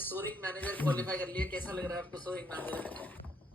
Souring manager qualify कर लिया, कैसा लग रहा है आपको सोरिंग मैनेजर?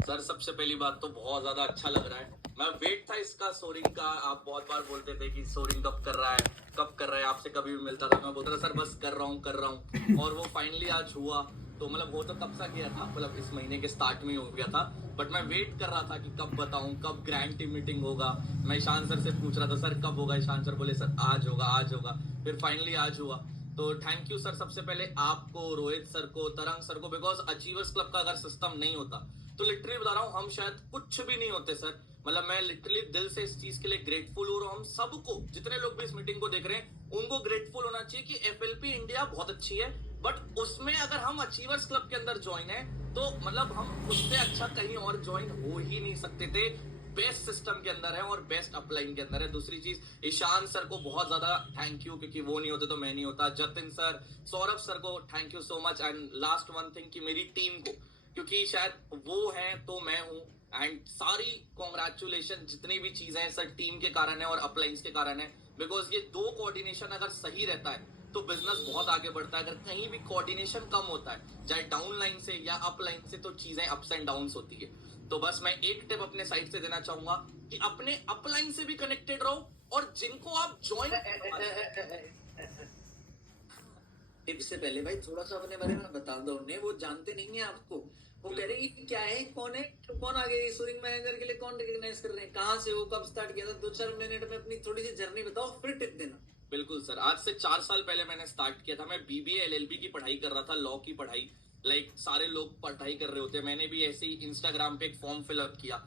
सर सबसे पहली बात तो बहुत ज्यादा अच्छा लग रहा है। मैं वेट था इसका सोरिंग का। आप बहुत बार बोलते थे कि सोरिंग कब कर रहा है, कब कर रहा है, आपसे कभी भी मिलता था मैं बोलता था सर बस कर रहा हूँ और वो फाइनली आज हुआ। तो मतलब वो तो कब सा किया था, मतलब इस महीने के स्टार्ट में ही हो गया था, बट मैं वेट कर रहा था कि कब बताऊं, कब ग्रैंड टीम मीटिंग होगा। मैं ईशान सर से पूछ रहा था सर कब होगा, ईशान सर बोले सर आज होगा आज होगा, फिर फाइनली आज हुआ। तो थैंक यू सर, सबसे पहले आपको, रोहित सर को, तरंग सर को, बिकॉज अचीवर्स क्लब का अगर सिस्टम नहीं होता तो लिटरली बता रहा हूँ हम शायद कुछ भी नहीं होते सर। मतलब मैं लिटरली दिल से इस चीज के लिए ग्रेटफुल हूँ। हम सबको, जितने लोग भी इस मीटिंग को देख रहे हैं, उनको ग्रेटफुल होना चाहिए कि एफएलपी इंडिया बहुत अच्छी है, बट उसमें अगर हम अचीवर्स क्लब के अंदर ज्वाइन है तो मतलब हम उससे अच्छा कहीं और ज्वाइन हो ही नहीं सकते थे। बेस्ट सिस्टम के अंदर है और बेस्ट अपलाइन के अंदर है। दूसरी चीज, ईशान सर को बहुत ज्यादा थैंक यू, क्योंकि वो नहीं होते तो मैं नहीं होता। जतिन सर, सौरभ सर को thank you so much. And last one thing कि मेरी टीम को, क्योंकि शायद वो है तो मैं हूँ। एंड सारी कॉन्ग्रेचुलेशन, जितनी भी चीजें हैं सर टीम के कारण है और अपलाइंस के कारण है। बिकॉज ये दो कोऑर्डिनेशन अगर सही रहता है तो बिजनेस बहुत आगे बढ़ता है। अगर कहीं भी कोऑर्डिनेशन कम होता है, चाहे डाउन लाइन से या अप लाइन से, तो चीजें अप्स एंड डाउन होती है। तो बस मैं एक टिप अपने साइड से देना चाहूंगा कि अपने अपलाइन से भी कनेक्टेड रहो और जिनको आप ज्वाइन टिप से पहले भाई थोड़ा सा अपने बारे में बता दो उन्हें, वो जानते नहीं है आपको। वो कह रहे हैं क्या है, कौन है, कौन आ गया सोरिंग मैनेजर के लिए, कौन रिकॉग्नाइज कर रहे हैं, कहाँ से हो, कब स्टार्ट किया था। 2-4 मिनट में अपनी थोड़ी सी जर्नी बताओ, फिर टिप देना। बिल्कुल सर, आज से 4 साल पहले मैंने स्टार्ट किया था। मैं बीबीए एलएलबी की पढ़ाई कर रहा था, लॉ की पढ़ाई। लाइक सारे लोग पढ़ाई कर रहे होते हैं, मैंने भी ऐसे ही इंस्टाग्राम पे एक फॉर्म फिलअप किया।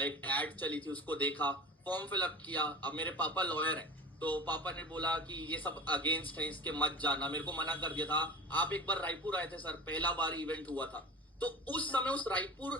एक एड चली थी, उसको देखा, फॉर्म फिलअप किया। अब मेरे पापा लॉयर हैं, तो पापा ने बोला कि ये सब अगेंस्ट है, इसके मत जाना। मेरे को मना कर दिया था। आप एक बार रायपुर आए थे सर, पहला बार इवेंट हुआ था, तो उस समय उस रायपुर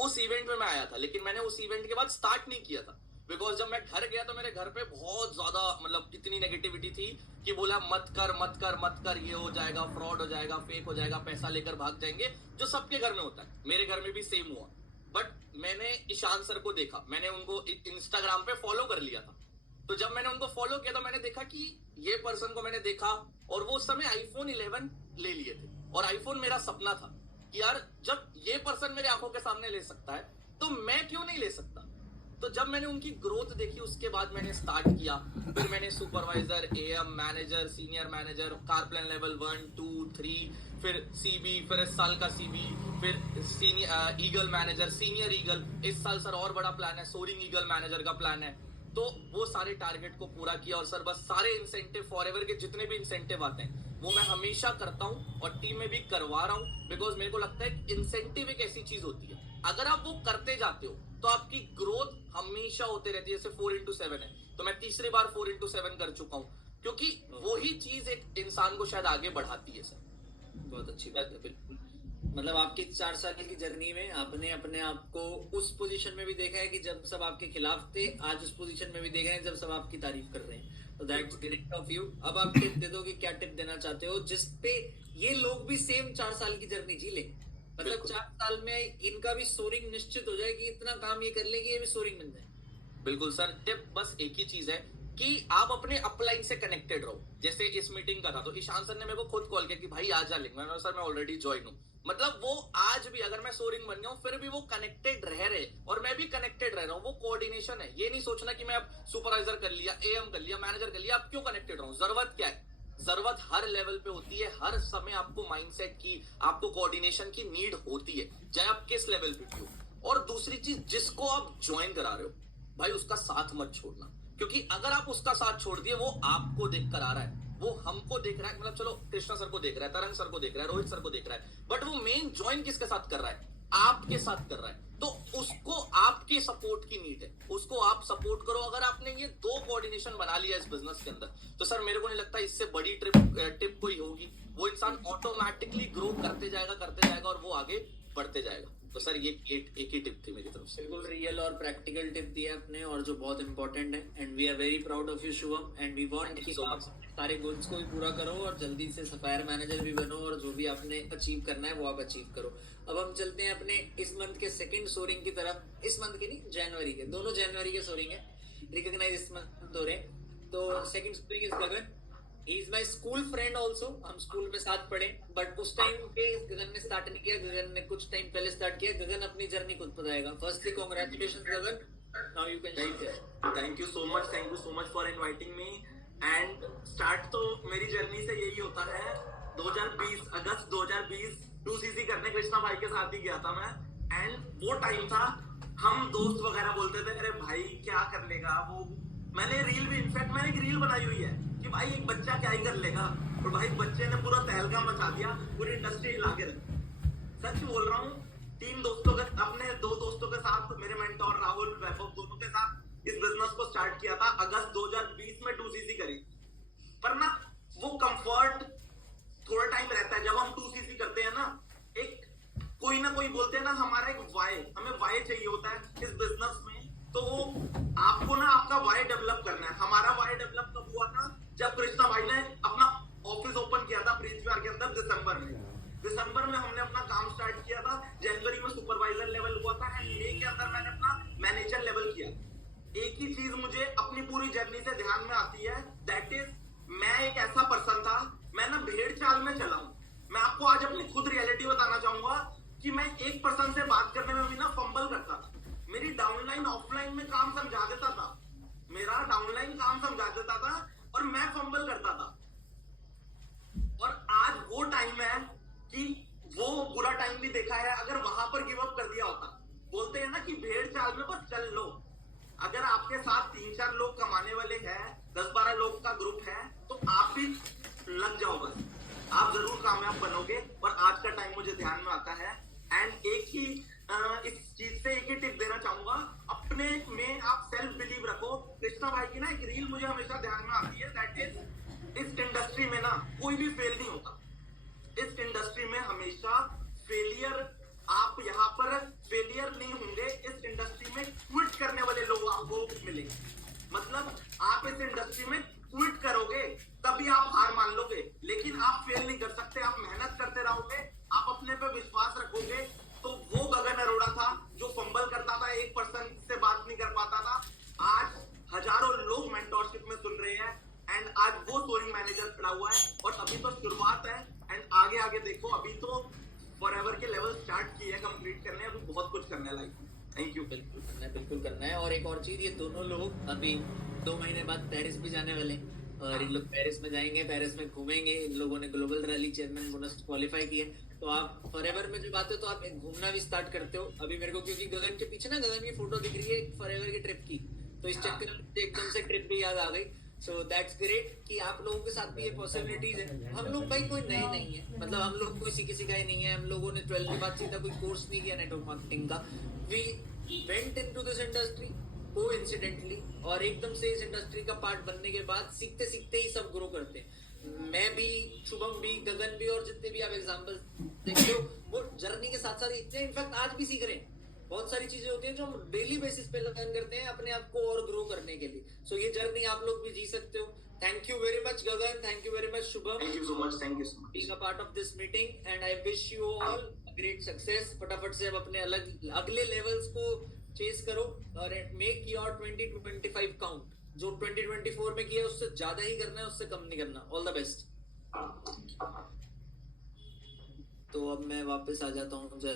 उस इवेंट में मैं आया था, लेकिन मैंने उस इवेंट के बाद स्टार्ट नहीं किया था। बिकॉज जब मैं घर गया तो मेरे घर पे बहुत ज्यादा, मतलब इतनी नेगेटिविटी थी कि बोला मत कर मत कर मत कर, ये हो जाएगा, फ्रॉड हो जाएगा, फेक हो जाएगा, पैसा लेकर भाग जाएंगे, जो सबके घर में होता है। मेरे घर में भी सेम हुआ। बट मैंने ईशान सर को देखा, मैंने उनको इंस्टाग्राम पे फॉलो कर लिया था। तो जब मैंने उनको फॉलो किया तो मैंने देखा कि ये पर्सन को मैंने देखा, और वो उस समय आईफोन 11 ले लिए थे, और आईफोन मेरा सपना था कि यार जब ये पर्सन मेरे आंखों के सामने ले सकता है तो मैं क्यों नहीं ले सकता। तो जब मैंने उनकी ग्रोथ देखी, उसके बाद मैंने स्टार्ट किया। फिर मैंने supervisor, am, manager, senior manager, car plan level 1 2 3, फिर सीबी, फिर इस साल का सीबी, फिर senior eagle manager, senior eagle. इस साल सर और बड़ा प्लान है, सोरिंग ईगल मैनेजर का प्लान है। तो वो सारे टारगेट को पूरा किया। और सर बस सारे इंसेंटिव, फॉरएवर के जितने भी इंसेंटिव आते हैं वो मैं हमेशा करता हूँ और टीम में भी करवा रहा हूँ। बिकॉज मेरे को लगता है इंसेंटिव एक ऐसी चीज होती है, अगर आप वो करते जाते हो तो आपकी ग्रोथ हमेशा होते रहती है। जैसे 4x7 है, तो मैं तीसरी बार 4x7 कर चुका हूँ, क्योंकि वही चीज एक इंसान को शायद आगे बढ़ाती है सर। बहुत अच्छी बात है, बिल्कुल। मतलब आपकी 4 साल की जर्नी में आपने अपने आप को उस पोजीशन में भी देखा है कि जब सब आपके खिलाफ थे, आज उस पोजीशन में भी देख रहे हैं जब सब आपकी तारीफ कर रहे हैं। तो दैट्स ग्रेट ऑफ यू। अब आप टिप दे दो कि क्या टिप देना चाहते हो जिसपे ये लोग भी सेम 4 साल की जर्नी जी ले। मतलब 4 साल में इनका भी सोरिंग निश्चित हो जाए कि इतना काम ये कर ले कि ये भी सोरिंग बन जाए। बिल्कुल सर, टिप बस एक ही चीज है कि आप अपने अपलाइन से कनेक्टेड रहो। जैसे इस मीटिंग का था तो ईशान सर ने मेरे को खुद कॉल किया कि भाई आ जा लिंक। मैंने सर मैं ऑलरेडी ज्वाइन हूँ। मतलब वो आज भी अगर मैं सोरिंग बन गया हूँ फिर भी वो कनेक्टेड रह रहे, और मैं भी कनेक्टेड रह रहा हूँ। वो कोऑर्डिनेशन है। ये नहीं सोचना कि मैं अब सुपरवाइजर कर लिया, एएम कर लिया, मैनेजर कर लिया, अब क्यों कनेक्टेड रहूं। जरूरत क्या है, जरूरत हर लेवल पे होती है। हर समय आपको माइंडसेट की, आपको कोऑर्डिनेशन की नीड होती है, चाहे आप किस लेवल पे भी हो। और दूसरी चीज, जिसको आप ज्वाइन करा रहे हो भाई उसका साथ मत छोड़ना, क्योंकि अगर आप उसका साथ छोड़ दिए, वो आपको देख कर आ रहा है, वो हमको देख रहा है। मतलब चलो कृष्णा सर को देख रहा है, तरंग सर को देख रहा है, रोहित सर को देख रहा है, बट वो मेन ज्वाइन किसके साथ कर रहा है, आपके साथ कर रहा है। तो उसको आपके सपोर्ट की नीड है, उसको आप सपोर्ट करो। अगर आपने ये दो कोऑर्डिनेशन बना लिया इस बिजनेस के अंदर, तो सर मेरे को नहीं लगता इससे बड़ी टिप कोई होगी। वो इंसान ऑटोमेटिकली ग्रो करते जाएगा और वो आगे बढ़ते जाएगा। तो सर ये एक ही टिप थी मेरी तरफ से। बिल्कुल रियल और प्रैक्टिकल टिप दिया आपने, और जो बहुत इंपॉर्टेंट है। And we are very proud of you Shubham, and we want कि आप सारे गोल्स को भी पूरा करो और जल्दी से सफायर मैनेजर भी बनो, और जो भी आपने अचीव करना है वो आप अचीव करो। अब हम चलते हैं अपने इस मंथ के सेकंड सोरिंग की तरफ। इस मंथ के नहीं, जनवरी के, दोनों जनवरी के सोरिंग है, रिकॉग्नाइज इस मंथ हो रहे हैं। तो second soaring is Gagan. He is my school friend also, हम स्कूल में साथ पढ़े, बट उस टाइम पे गगन ने स्टार्ट नहीं किया, गगन ने कुछ टाइम पहले स्टार्ट किया। गगन अपनी जर्नी खुद बताएगा। Firstly congratulation Gagan, now you can share. Thank you so much for inviting me. And start तो मेरी जर्नी से यही होता है। 2020 अगस्त 2020 2cc करने कृष्णा भाई के साथ ही गया था मैं। एंड वो टाइम था, हम दोस्त वगैरह बोलते थे अरे भाई क्या कर लेगा वो। मैंने रील भी, इनफैक्ट मैंने एक रील बनाई हुई है कि भाई एक बच्चा क्या ही कर लेगा, और भाई बच्चे ने पूरा तहलका मचा दिया, पूरी इंडस्ट्री हिला के रखी। सच बोल रहा हूँ, 3 दोस्तों के, अपने 2 दोस्तों के साथ, मेरे मेंटोर राहुल वैभव दोनों के साथ इस बिजनेस को स्टार्ट किया था। अगस्त 2020 में 2cc करी। पर ना वो कंफर्ट थोड़ा टाइम रहता है। जब हम 2cc करते हैं ना, एक कोई ना कोई बोलते हैं ना, हमारा एक वाई, हमें वाई चाहिए होता है इस बिजनेस में। तो आपको ना आपका वाई डेवलप करना है। हमारा वाई डेवलप कब हुआ था? जब कृष्णा भाई ने अपना ऑफिस ओपन किया था ब्रिज विहार के अंदर दिसंबर में हमने अपना काम स्टार्ट किया था। जनवरी में सुपरवाइजर लेवल हुआ था एंड मई के अंदर मैंने अपना मैनेजर लेवल किया। एक ही चीज मुझे अपनी पूरी जर्नी से ध्यान में आती है, दैट इज मैं एक ऐसा पर्सन था, मैं ना भेड़ चाल में चला हूं। मैं आपको आज अपनी खुद रियलिटी बताना चाहूंगा कि मैं एक पर्सन से बात करने में भी ना फंबल करता था। मेरी डाउनलाइन ऑफलाइन में काम समझा देता था, मेरा डाउनलाइन काम समझा देता था और मैं फंबल करता था। और आज वो टाइम है कि वो बुरा टाइम भी देखा है। अगर वहां पर गिव अप कर दिया होता, बोलते हैं ना कि भेड़ चाल में बस चल लो। अगर आपके साथ 3-4 लोग कमाने वाले हैं, 10-12 लोग का ग्रुप है, तो आप भी लग जाओ, बस आप जरूर कामयाब बनोगे। और आज का टाइम मुझे ध्यान में आता है। एंड एक ही इस चीज से एक ही टिप देना चाहूंगा, अपने में आप सेल्फ बिलीव रखो। कृष्णा भाई की ना एक रील मुझे हमेशा ध्यान में आती है, दैट इज इस इंडस्ट्री में ना कोई भी फेल नहीं होता। इस इंडस्ट्री में हमेशा फेलियर, आप यहाँ पर फेलियर नहीं होंगे। इस इंडस्ट्री में क्विट करने वाले लोग आपको मिलेंगे। मतलब आप इस इंडस्ट्री में क्विट करोगे तभी आप हार मान लोगे, लेकिन आप फेल नहीं कर सकते। आप मेहनत करते रहोगे, आप अपने पे विश्वास रखोगे। तो वो गगन अरोड़ा था जो फंबल करता था, एक पर्सन से बात नहीं कर पाता था। आज हजारों लोग मेंटोरशिप में सुन रहे हैं एंड आज वो सोइंग मैनेजर खड़ा हुआ है। और अभी तो शुरुआत है एंड आगे आगे देखो, अभी तो फॉरएवर के लेवल स्टार्ट किए हैं, कंप्लीट करने हैं, अभी बहुत कुछ करने लाइक। Thank you. बिल्कुल करना है। और एक और चीज, ये दोनों लोग अभी 2 महीने बाद पेरिस भी जाने वाले हैं और इन लोग पेरिस में जाएंगे, पेरिस में घूमेंगे। इन लोगों ने global rally chairman bonus qualify किया। तो आप फॉरएवर में जब आते हो तो आप घूमना भी स्टार्ट करते हो। अभी मेरे को क्योंकि गगन के पीछे ना गगन की फोटो दिख रही है फॉरएवर की ट्रिप की, तो इस चक्कर में एकदम से ट्रिप भी याद आ गई। सो दैट्स ग्रेट कि आप लोगों के साथ भी ये पॉसिबिलिटीज है। हम लोग भाई कोई नए नहीं है, मतलब हम लोग कोई किसी का ही नहीं है। हम लोगों ने 12th के बाद सीधा कोई कोर्स नहीं किया नेटवर्क मार्केटिंग का। We went into this industry coincidentally, और एकदम से इस इंडस्ट्री का पार्ट बनने के बाद सीखते सीखते ही सब ग्रो करते हैं। मैं भी, शुभम भी, गगन भी, और जितने भी आप एग्जांपल देखते हो वो जर्नी के साथ साथ इतने, इनफैक्ट आज भी सीख रहे हैं। बहुत सारी चीजें होती हैं जो हम डेली बेसिस पे लर्न करते हैं अपने आप को और ग्रो करने के लिए। सो ये जर्नी आप लोग भी जी सकते हो। Thank you very much Gagan, thank you very much Shubham, thank you so much being a part of this meeting and I wish you all great success. फटाफट से अब अपने अगले लेवल्स को चेस करो और मेक योर 2025 काउंट। जो 2024 में किया उससे ज्यादा ही करना है, उससे कम नहीं करना। All the best. तो अब मैं वापस आ जाता हूँ जरा